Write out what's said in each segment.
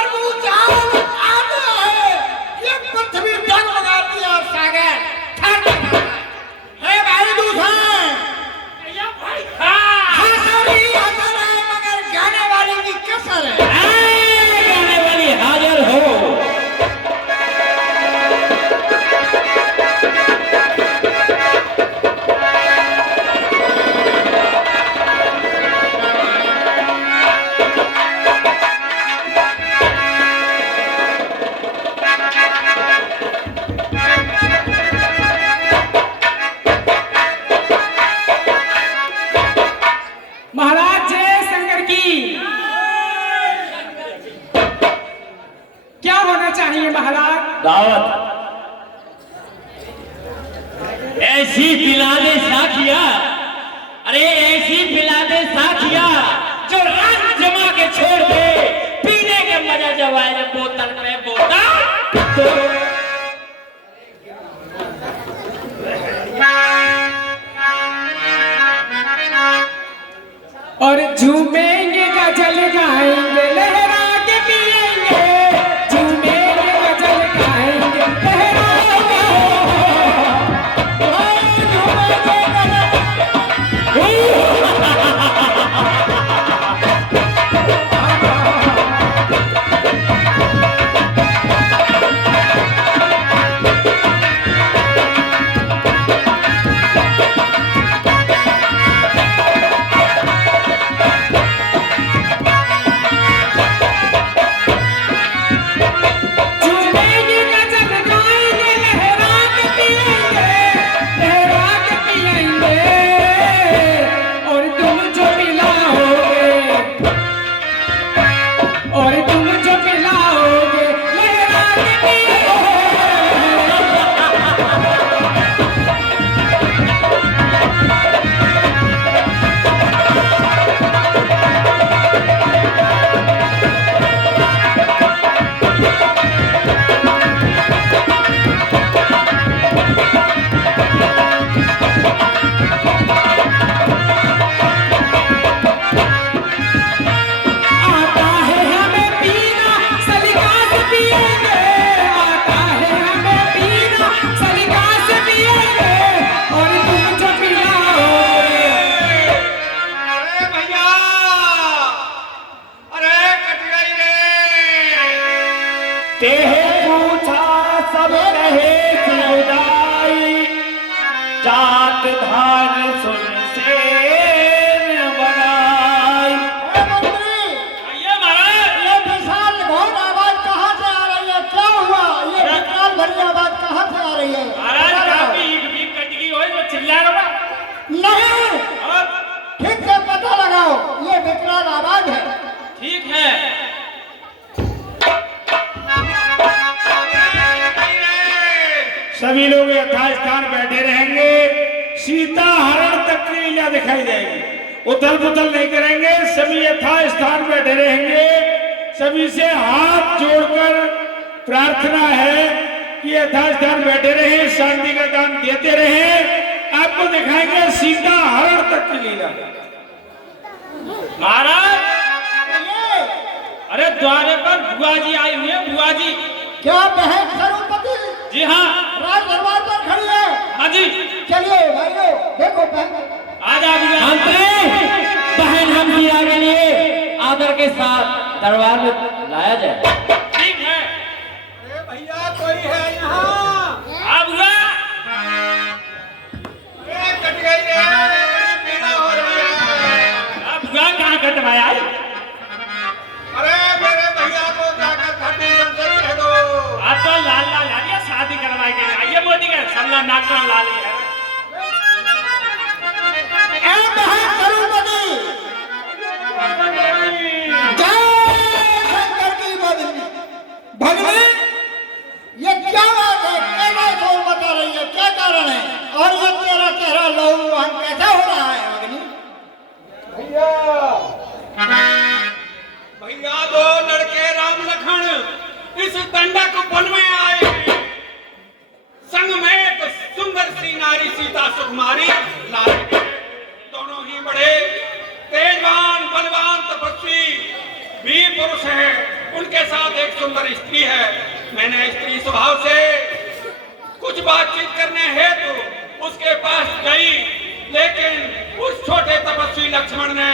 और भूचाल आते हैं, ये पृथ्वी डगमगाती है और सागर थरथराता है। हे भाई दूल्हा, या भाई हाँ हंसरी हंसर है मगर गाने वाली की कसर है। गाने वाली हाजिर हो। महाराज जय शंकर की। क्या होना चाहिए महाराज? दावत ऐसी पिला दे साखिया, अरे ऐसी पिला दे साखिया जो रंग जमा के छोड़ दे, पीने के मजा जब आए बोतल पे बोतल तो और झूमेंगे गजल गाएंगे लहरा के पिएंगे, झूमेंगे गजल गाएंगे लहरा के। झूमेंगे गजल गाएंगे लहरा के पिएंगे, लहरा के पिएंगे। और तुम जो पिलाओगे, और तुम जो पिलाओगे लहरा के पिएंगे। आता है हमें पीना सलीका से पिएंगे, आता है हमें पीना सलीका से पिएंगे। और तुम जो पिलाओगे। अरे भैया, अरे कट गई रे। तेहे पूछा सब कहे समुदाई, जात धार सुन से बनाई। हे मंत्री, ये महाराज ये विशाल घोर आवाज कहाँ से आ रही है? क्या हुआ? ये विकराल भरी आवाज कहाँ से आ रही है? महाराज काफी भी कट गई हो जो चिल्ला रहा नहीं, और ठीक से पता लगाओ, ये विकराल आवाज है। ठीक है। सभी लोग यथास्थान बैठे रहेंगे, सीता हरण तक की लीला दिखाई देगी। उथल पुथल नहीं करेंगे, सभी यथास्थान बैठे रहेंगे। सभी से हाथ जोड़कर प्रार्थना है कि यथास्थान बैठे रहे, शांति का दान देते रहे। आपको दिखाएंगे सीता हरण तक की लीला। महाराज ये अरे द्वारे पर बुआ जी आई हुई है, बुआ जी। क्या बहन सरूपति जी हाँ राज दरबार पर खड़ी है? हाँ जी। चलिए भाइयों, देखो बहन, आज आप बहन हम भी आगे लिए आदर के साथ दरबार में लाया जाए। ठीक है। अरे भैया कोई है यहाँ? आप हुआ कट गई रे, बड़ी पीड़ा हो रही है। आप हुआ कहाँ कटवाया? अरे मेरे भैया को जाकर खट्टी से कह दो। आप तो लाल लाल आ शादी करवाए गए। आइए मोदी का सबला नाक लाल है। ए बहन सरूपति, जय शंकर की भगनी। भगनी, ये क्या बात है? कैसा शोर बता रही है? क्या कारण है? और ये तेरा चेहरा लहूलुहान कैसा हो रहा है भगनी? भैया दो लड़के राम लखन इस दंडक वन में आए, संग में एक सुंदर सी नारी सीता सुकुमारी लाल के। दोनों ही बड़े तेजवान बलवान तपस्वी वीर पुरुष हैं। उनके साथ एक सुंदर स्त्री है। मैंने स्त्री स्वभाव से कुछ बातचीत करने हेतु उसके पास गई, लेकिन उस छोटे तपस्वी लक्ष्मण ने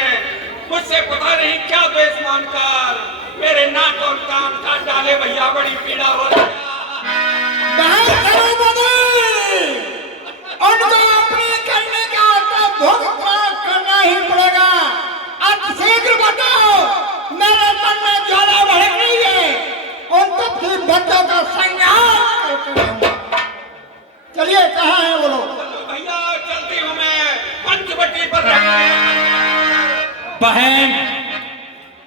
मुझसे पता नहीं क्या द्वेष मानकर मेरे नाक और कान काट डाले। भैया बड़ी पीड़ा हो रही है। उनको अपने करने का तो भुगतान करना ही पड़ेगा। अब शीघ्र बताओ, मेरे मन में ज्वाला भड़क रही है। उन तपस्वी बच्चों का संहार करके रहूंगा। चलिए, कहाँ है वो लोग? भैया चलती हूँ मैं पंचवटी पर रहूंगा। बहन,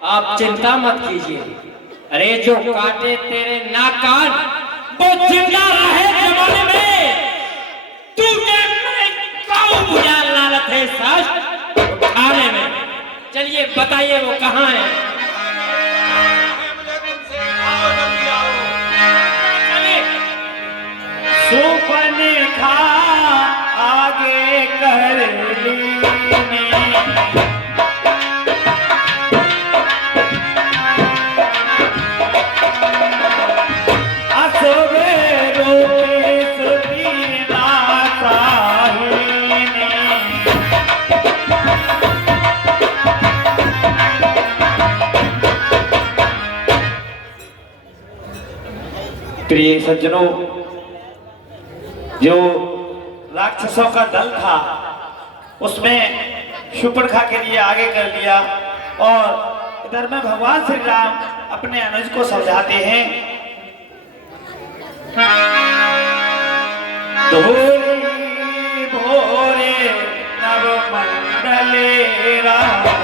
आप चिंता मत कीजिए। अरे जो काटे तेरे नाक कान वो जिंदा रहे जमाने में। तुझे मैं काऊ बुझा लालत है सास उठाने में। चलिए बताइए वो कहाँ है? मुझे तुमसे आओ, जल्दी आओ। चलिए। सुपने खा आगे कर लीने, असबे रोते सुदीना साहिने। प्रिय सज्जनों, जो राक्षसों का दल था उसमें शूर्पणखा के लिए आगे कर लिया, और इधर में भगवान श्री राम अपने अनुज को समझाते हैं। धोरी भोरे नव मंडले रामा,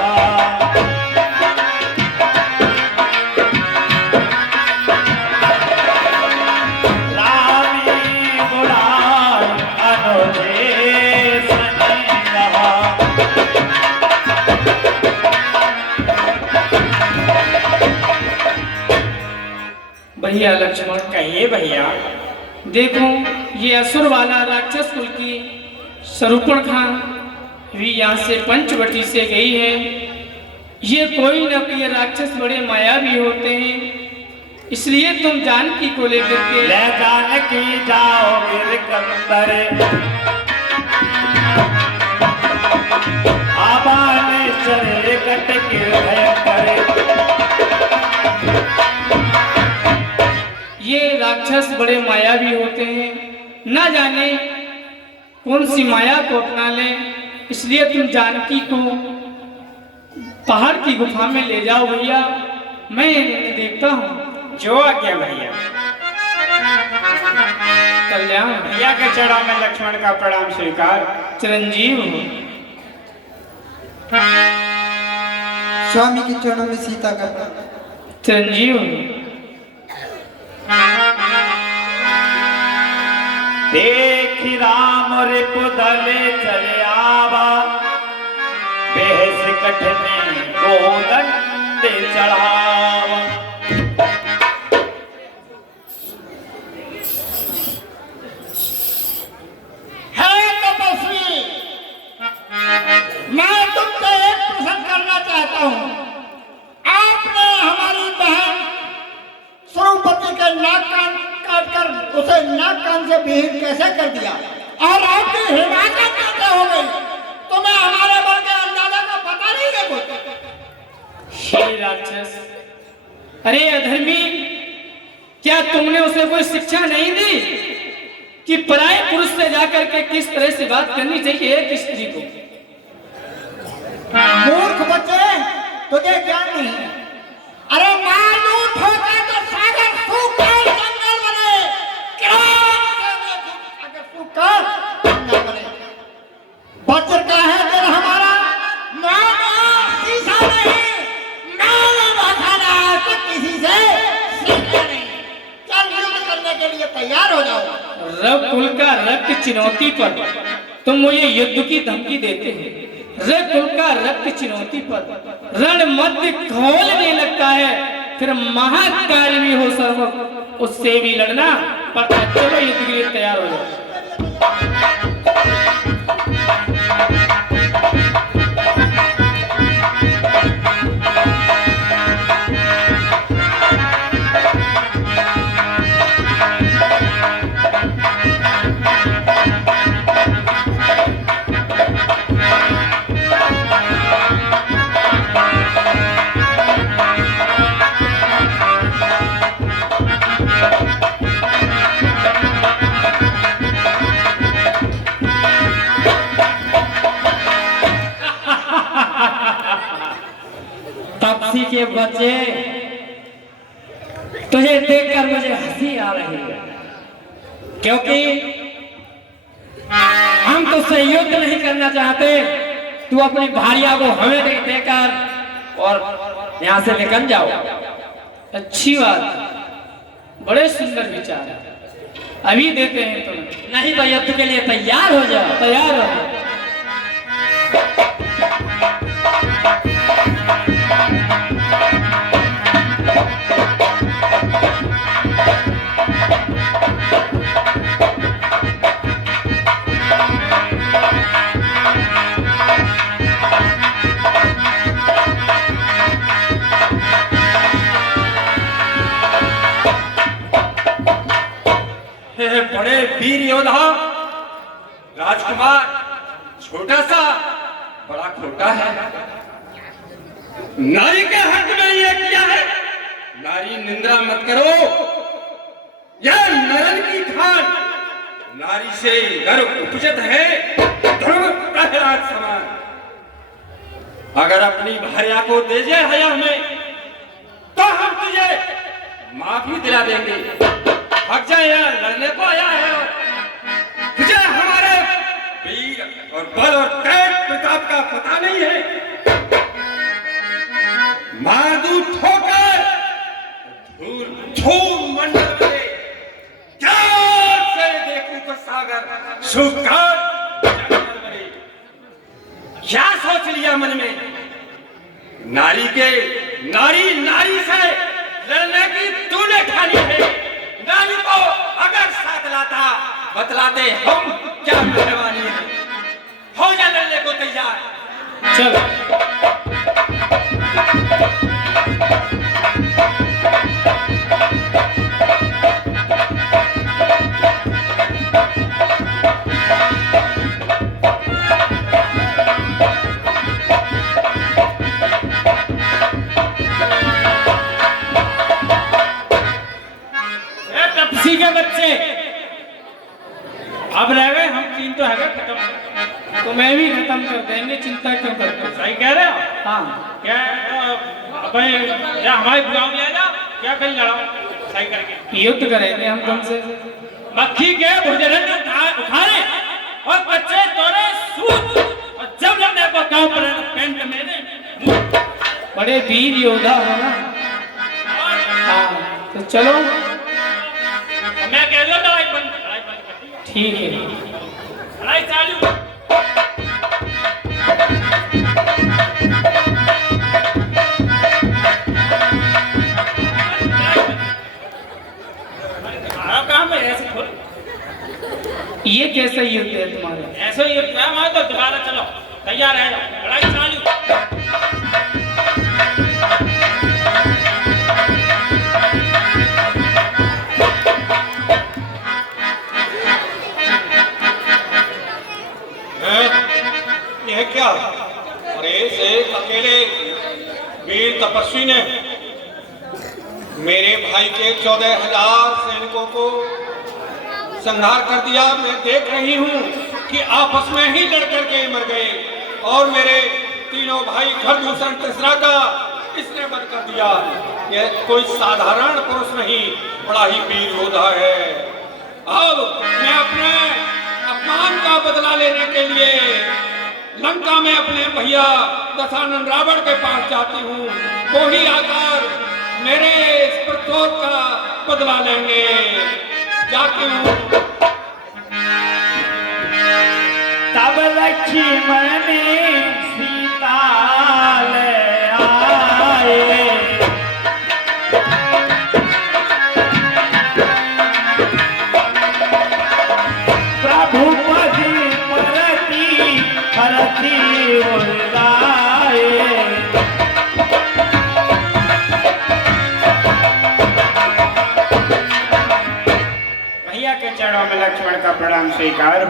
भैया लक्ष्मण, कहिए भैया। देखो ये असुर वाला राक्षस कुल की शूर्पणखा भी यहाँ से पंचवटी से गई है। ये कोई न कोई राक्षस बड़े मायावी होते हैं, इसलिए तुम जानकी को लेकर के ले जानकी जाओ गिर कंदर, आबाने चरे कट के भयंकर। ये राक्षस बड़े मायावी होते हैं, न जाने कौन सी माया को अपना ले, इसलिए तुम जानकी को पहाड़ की गुफा में ले जाओ भैया। मैं इन्हें देखता हूँ। जो आज्ञा भैया। कल्याण भैया के चरणों में लक्ष्मण का प्रणाम स्वीकार। चिरंजीव हो। स्वामी के चरणों में सीता का चिरंजीव हो। देखी राम रिपुदले चले आवा, बेहस कठने गोदंड चढ़ावा। है तपस्वी, मैं तुमसे एक प्रश्न करना चाहता हूँ। आपने हमारी बहन द्रौपदी के नाक कान काट कर उसे नाक कान से विहीन कैसे कर दिया, और आपकी हिमाचल कैसे हो गई? तुम्हें हमारे बल के अंदाजा का पता नहीं है कुछ? हे राक्षस, अरे अधर्मी, क्या तुमने उसे कोई शिक्षा नहीं दी कि पराये पुरुष से जाकर के किस तरह से बात करनी चाहिए एक स्त्री को? मूर्ख बच्चे, तुझे ज्ञान नहीं है। अरे मालूम होता तो सागर सूखकर जंगल बने, क्रोध से सागर सूखकर जंगल बने। वज्र का है दिल हमारा, मानो शीशा नहीं, मानो बखाना तो किसी से सीखा नहीं। चल युद्ध करने के लिए तैयार हो जाओ। रव कुल का रक्त चुनौती पर तुम मुझे युद्ध की धमकी देते हैं। रव कुल का रक्त चुनौती पर रण मध्य खोलने लगता है, फिर महाकाल भी हो सर्व उससे भी लड़ना पड़ता है। चलो युद्ध के लिए तैयार हो जाओ। के बच्चे, तुझे देखकर मुझे हंसी आ रही है, क्योंकि हम तुझसे युद्ध नहीं करना चाहते। तू अपनी भारिया को हमें देकर और यहाँ से निकल जाओ। अच्छी बात, बड़े सुंदर विचार है। अभी देते हैं तुम्हें, नहीं तो युद्ध के लिए तैयार हो जाओ। तैयार हो। हे बड़े वीर योद्धा राजकुमार, छोटा सा बड़ा खोटा है। नारी के हक में ये किया है। नारी निंदा मत करो, यह नरन की खान। नारी से नर उपजत है, ध्रुव प्रहलाद समान। अगर अपनी भार्या को दे दे हया हमें, तो हम तुझे माफी दिला देंगे। भाग जाए, यहाँ लड़ने को आया है। तुझे हमारे वीर और बल और तेज प्रताप का पता नहीं है। मार दूं ठोकर, धूल धूम मंडल में। क्या से देखूं तो सागर सुखार जंगल में। क्या सोच लिया मन में? नारी से लड़ने की तूने ठानी है। नारी को अगर साथ लाता, बतलाते हम क्या मेहरबानी है। हो जा लड़ने को तैयार। चल। तपसी के बच्चे, अब रह गए हम तीन तो है खत्म, तो मैं भी खत्म कर देंगे। चिंता क्यों करते हो? सही कह रहे हो। हाँ, क्या भाई, या हमारे गांव में आ जा, क्या कल लड़ाओ सही करके। युद्ध करेंगे हम तुमसे। मक्खी के भुजरन उठाए और बच्चे तोड़े सूत, और जब लड़ने को गांव पर पेंट मेरे। बड़े वीर योद्धा हो ना। हाँ, तो चलो। मैं कह दो लड़ाई बंद कर दी। ठीक है, लड़ाई चालू। काम है ऐसे खोल। ये कैसा युद्ध है तुम्हारा? ऐसे ही है, तो दोबारा चलो, तैयार है, लड़ाई चालू। यह क्या? अरे एक अकेले वीर तपस्वी ने मेरे भाई के 14,000 सैनिकों को संहार कर दिया। मैं देख रही हूँ कि आपस में ही लड़ करके मर गए, और मेरे तीनों भाई खरदूषण तीसरा का इसने वध कर दिया। यह कोई साधारण पुरुष नहीं, बड़ा ही वीर योद्धा है। अब मैं अपने अपमान का बदला लेने के लिए लंका में अपने भैया दशानन रावण के पास जाती हूँ। वो ही आकर मेरे इस प्रतोष का बदला लेंगे। जाती हूँ। तब लक्ष्मण सीता ले आए, प्रभु पति परती हरती उड़ाए। भैया के चरणों में लक्ष्मण का प्रणाम स्वीकार।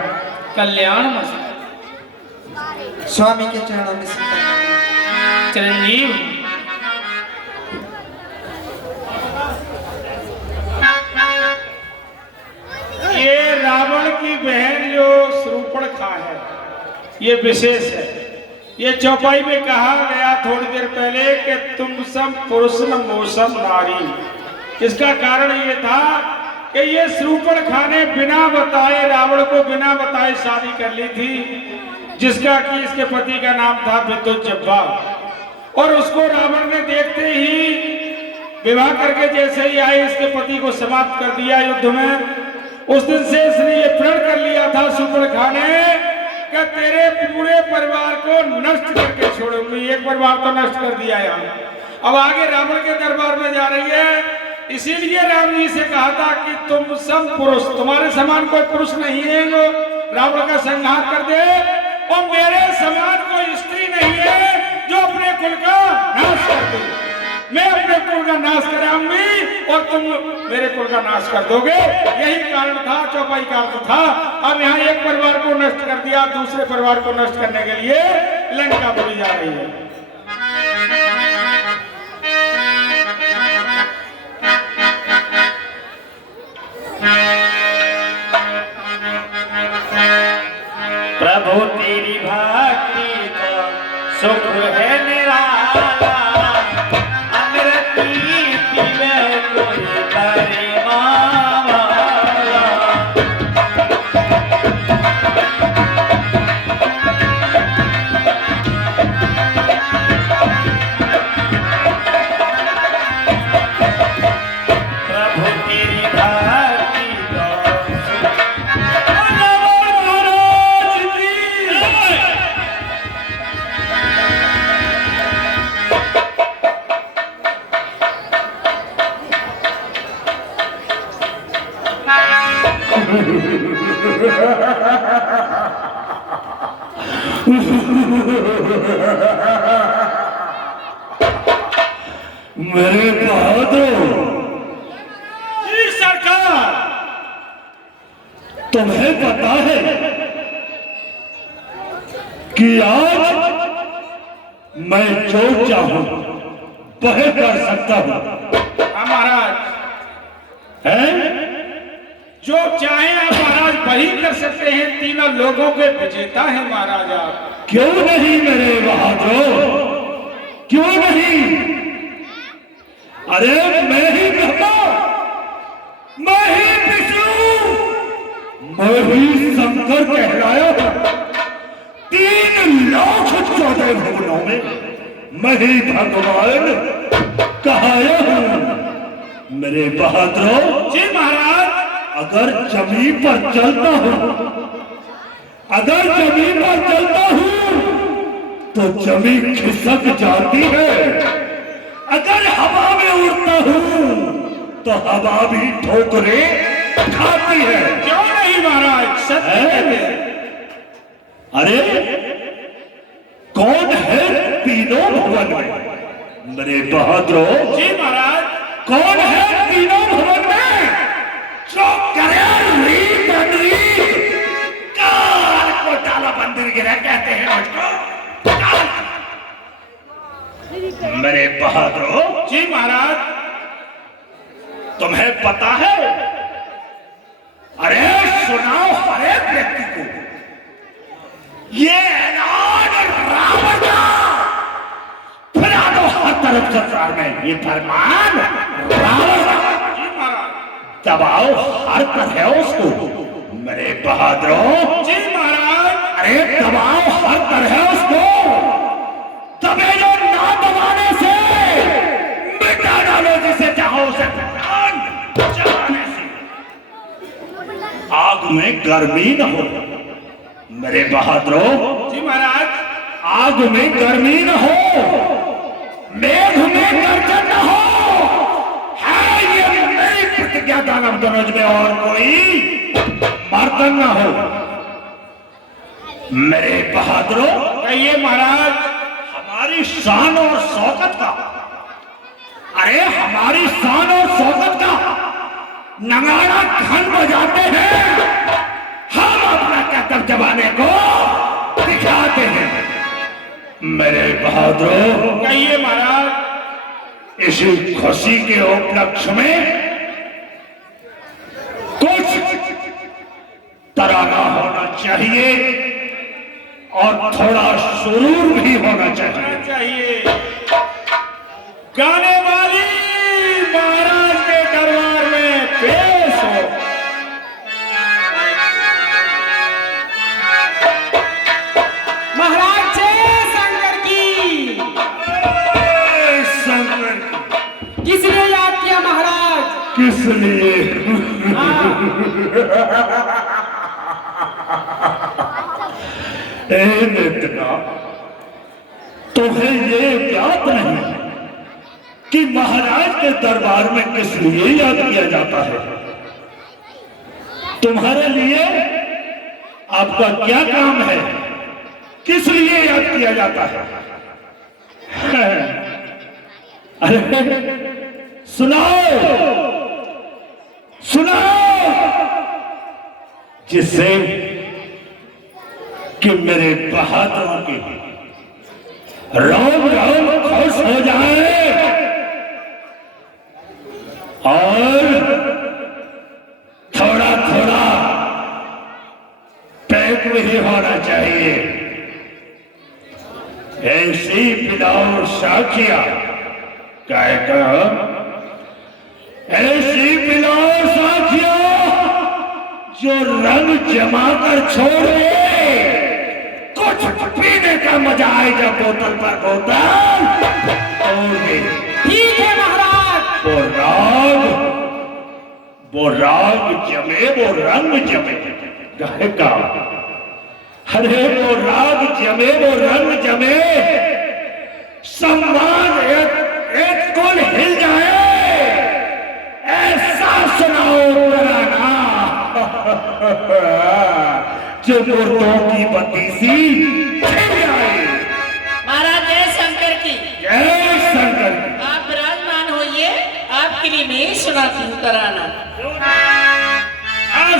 कल्याण मस्त स्वामी के चरणों में सीता। चिरंजीव। ये रावण की बहन जो शूर्पणखा है, ये विशेष है। ये चौपाई में कहा गया थोड़ी देर पहले कि तुम सब पुरुष न मौसम नारी। इसका कारण ये था कि ये शूर्पणखा ने बिना बताए रावण को बिना बताए शादी कर ली थी, जिसका कि इसके पति का नाम था विद्युज्जम्बा। और उसको रावण ने देखते ही विवाह करके जैसे ही आए इसके पति को समाप्त कर दिया युद्ध में। उस दिन से इसने ये प्रण कर लिया था शूर्पणखा ने कि तेरे पूरे परिवार को नष्ट करके छोड़ूंगी। एक परिवार तो नष्ट कर दिया है, अब आगे रावण के दरबार में जा रही है। इसीलिए राम जी से कहा था कि तुम सब पुरुष, तुम्हारे समान कोई पुरुष नहीं है जो रावण का संहार कर दे, और मेरे समान कोई स्त्री नहीं है जो अपने कुल का नाश कर दे। मैं अपने कुल का नाश कराऊंगी और तुम मेरे कुल का नाश कर दोगे। यही कारण था, चौपाई का अर्थ था। अब यहाँ एक परिवार को नष्ट कर दिया, दूसरे परिवार को नष्ट करने के लिए लंका बोली जा रही है। प्रभु तेरी भक्ति का सुख है निराला, अमृत पीवे कोई परिमाला। प्रभु तेरी भक्ति का मेरे बहादुर, सरकार तुम्हें पता है कि आज मैं जो चाहूं वह कर सकता हूं। महाराज है जो चाहे आप महाराज वही कर सकते हैं। तीनों लोगों के विजेता है महाराज आप। क्यों नहीं मेरे बहादुर, क्यों नहीं? अरे मैं ही ब्रह्मा, मैं ही विष्णु, मैं ही शंकर कहलाया हूं। 3,14,000 भुवनों में मैं ही भगवान कहाया हूं। मेरे बहादुर जी महाराज, अगर जमीन पर चलता हूं, अगर जमीन पर चलता हूं तो जमीन खिसक जाती है। अगर हवा में उड़ता हूं तो हवा भी ठोकरे खाती है। क्यों नहीं महाराज, सत्य कहते हैं। अरे कौन है तीनों भवन में? मेरे बहादुर जी महाराज, कौन है तीनों भवन में जो करे रीत अनरीत काल को डाला बंदिर गिरा कहते हैं मुझको? मेरे बहादुर जी महाराज, तुम्हें पता है? अरे सुनाओ हर एक व्यक्ति को ये ऐलान रावण का, फिरा दो हर तरफ संसार में ये फरमान रावण का। जी महाराज, दबाओ हर तरह उसको। मेरे बहादुर जी महाराज, अरे दबाओ हर तरह उसको। दबे जो ना दबाने से मिटा डालो जिसे चाहो उसे प्राण जलाने से। आग में गर्मी न हो मेरे बहादुर, जी महाराज, आग में गर्मी न हो, मेघ में गर्जन न हो। है ये मेरी प्रतिज्ञा दानव धनुष में, और कोई बर्तन न हो। मेरे बहादुर कहिए महाराज। हमारी शान और शौकत का, अरे हमारी शान और शौकत का नगाड़ा घन बजाते हैं, हम अपना कर्तव्य जमाने को दिखाते हैं। मेरे बहादुर कहिए महाराज। इसी खुशी के उपलक्ष्य में कुछ तराना होना चाहिए और थोड़ा सुरूर भी होना चाहिए। चाहिए गाने वाली महाराज के दरबार में पेश हो। महाराज जय शंकर की। शंकर किसने याद किया महाराज? किस लिए? ए नेत्रा, तुम्हें ये ज्ञात नहीं कि महाराज के दरबार में किस लिए याद किया जाता है? तुम्हारे लिए आपका क्या काम है? किस लिए याद किया जाता है? अरे सुनाओ, सुनाओ, जिससे कि मेरे बहादुरों की रोम रोम खुश हो जाए और थोड़ा थोड़ा पैक भी होना चाहिए। ऐसी पिलाओ साखिया, क्या कहो? ऐसी पिलाओ साखिया जो रंग जमा कर छोड़े, कुछ पीने का मजा आए जब बोतल पर बोतल तोड़े। ठीक है महाराज। वो राग जमे, वो रंग जमे, गाय का। अरे वो राग जमे, वो रंग जमे, सम्मान एक कुल हिल जाए, ऐसा सुनाओ तराना जो मुर्दों की बत्तीसी छिड़ जाए। महाराज जय शंकर की। जय शंकर की। आप विराजमान होइए, आपके लिए मैं सुनाती हूँ तराना।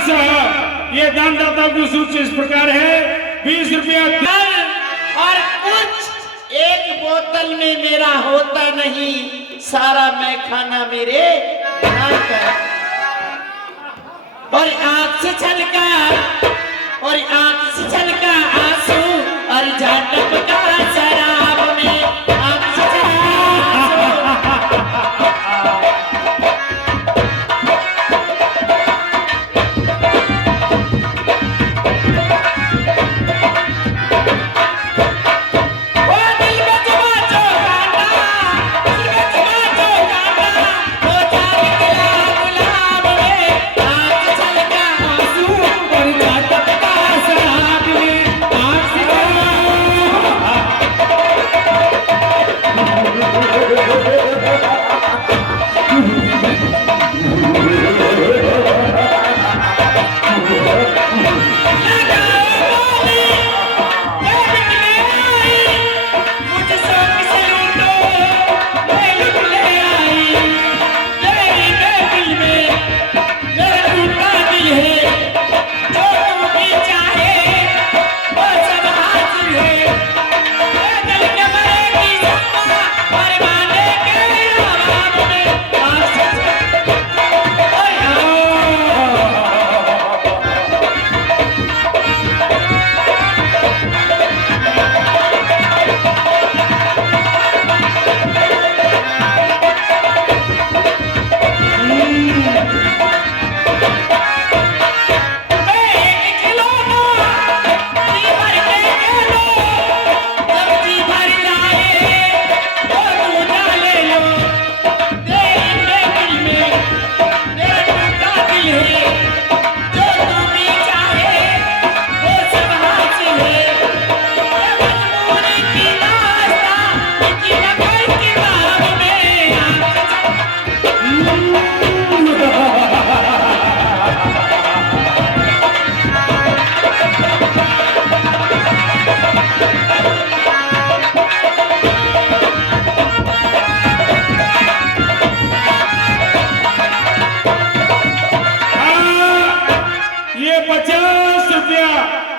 साहब, ये दानदाता की सूची इस प्रकार है। 20 रुपया और कुछ एक बोतल में मेरा होता नहीं, सारा मैं खाना मेरे और आंख से छलका, और आंख से छलका आंसू, और झाटप का शराब में आंख से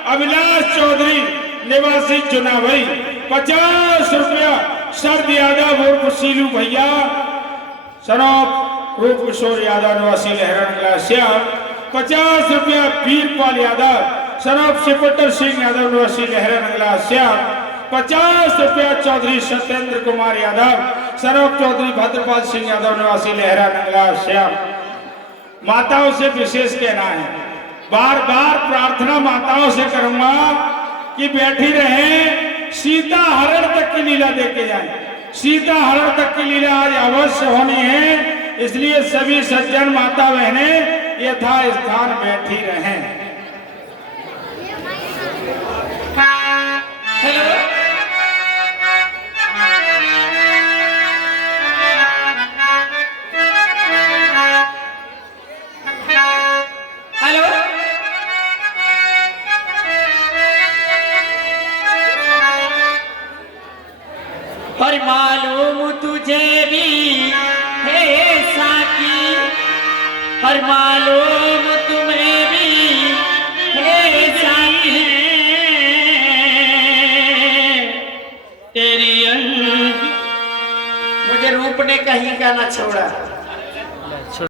अभिलाष चौधरी निवासी चुनावी 50 रुपया। शरद यादव उर्फ सीलू भैया, सनौप रूप किशोर यादव निवासी लहरण श्याम 50 रुपया। वीरपाल यादव सनॉफ शिवपुत्र सिंह यादव निवासी लहरा नंगला श्याम। 50 रुपया चौधरी सत्येंद्र कुमार यादव, सनॉफ चौधरी भद्रपाल सिंह यादव निवासी लहरा नंगला श्याम। माताओं से विशेष कहना है, बार बार प्रार्थना माताओं से करूंगा कि बैठी रहे, सीता हरण तक की लीला देखे जाए। सीता हरण तक की लीला आज अवश्य होनी है, इसलिए सभी सज्जन माता बहनें यथा स्थान बैठी रहें। हेलो, हेलो, पर मालूम तुझे भी है साकी, पर मालूम तुम्हें भी है साकी, तेरी मुझे रूप ने कहीं का ना छोड़ा।